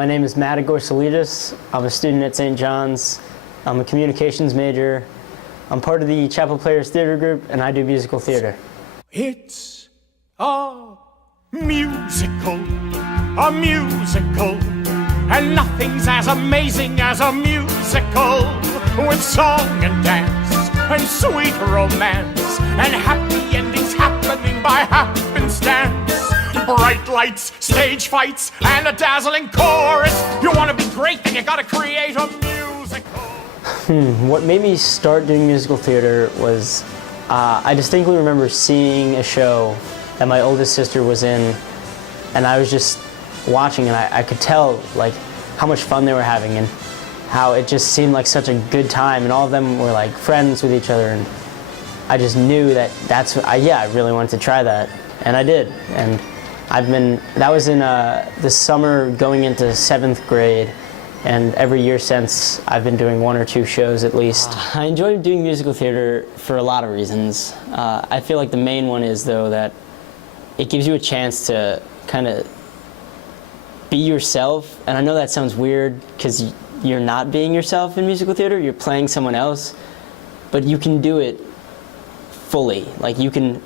My name is Matt Agorsalides. I'm a student at St. John's. I'm a communications major. I'm part of the Chapel Players Theater Group, and I do musical theater. It's a musical, and nothing's as amazing as a musical, with song and dance, and sweet romance, and happy endings happening by happenstance. Bright lights, stage fights, and a dazzling chorus. You want to be great, then you gotta create a musical. What made me start doing musical theater was I distinctly remember seeing a show that my oldest sister was in, and I was just watching, and I could tell like how much fun they were having and how it just seemed like such a good time, and all of them were like friends with each other, and I just knew that I really wanted to try that, and I did. And that was in the summer going into 7th grade, and every year since I've been doing 1 or 2 shows at least. I enjoy doing musical theater for a lot of reasons. I feel like the main one is though that it gives you a chance to kind of be yourself, and I know that sounds weird because you're not being yourself in musical theater, you're playing someone else, but you can do it fully. Like you can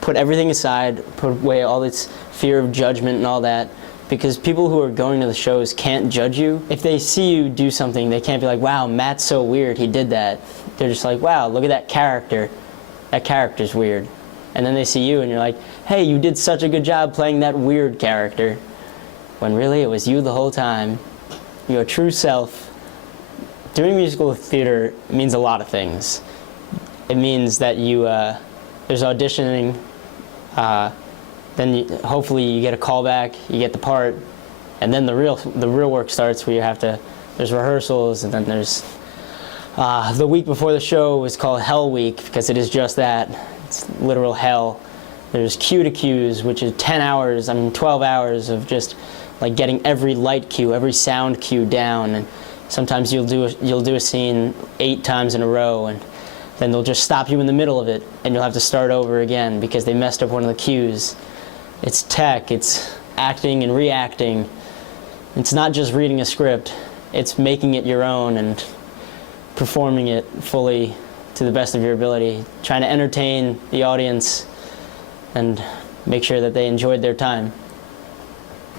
put everything aside, put away all this fear of judgment and all that, because people who are going to the shows can't judge you. If they see you do something, they can't be like, wow, Matt's so weird, he did that. They're just like, wow, look at that character. That character's weird. And then they see you and you're like, hey, you did such a good job playing that weird character. When really it was you the whole time. Your true self. Doing musical theater means a lot of things. It means that there's auditioning, then hopefully you get a callback, you get the part, and then the real work starts where there's rehearsals, and then there's the week before the show is called Hell Week because it is just that. It's literal hell. There's cue to cues, which is 12 hours of just like getting every light cue, every sound cue down, and sometimes you'll do a scene 8 times in a row, and then they'll just stop you in the middle of it, and you'll have to start over again because they messed up one of the cues. It's tech, it's acting and reacting. It's not just reading a script, it's making it your own and performing it fully to the best of your ability, trying to entertain the audience and make sure that they enjoyed their time.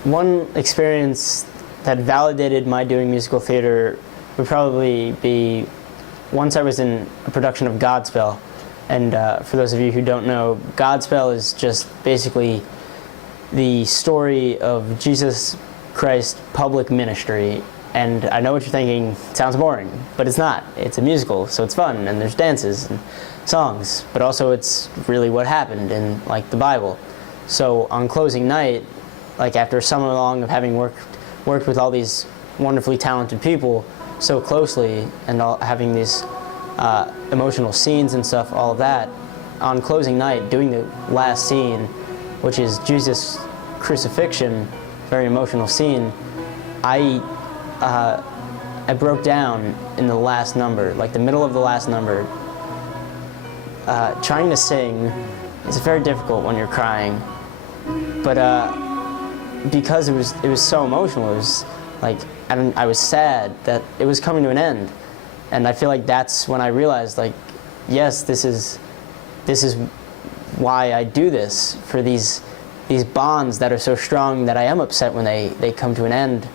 One experience that validated my doing musical theater would probably be once I was in a production of Godspell. And for those of you who don't know, Godspell is just basically the story of Jesus Christ's public ministry. And I know what you're thinking, it sounds boring, but it's not. It's a musical, so it's fun, and there's dances and songs, but also it's really what happened in like the Bible. So on closing night, like after a summer long of having worked with all these wonderfully talented people so closely and having these emotional scenes and stuff, all of that, on closing night, doing the last scene, which is Jesus' crucifixion, very emotional scene, I broke down in the last number, like the middle of the last number. Trying to sing is very difficult when you're crying, but because it was so emotional, it was like I was sad that it was coming to an end, and I feel like that's when I realized, like, yes, this is why I do this, for these bonds that are so strong that I am upset when they come to an end.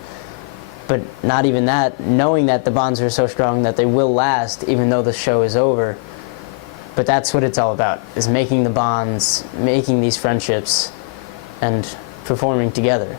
But not even that, knowing that the bonds are so strong that they will last even though the show is over. But that's what it's all about, is making the bonds, making these friendships, and performing together.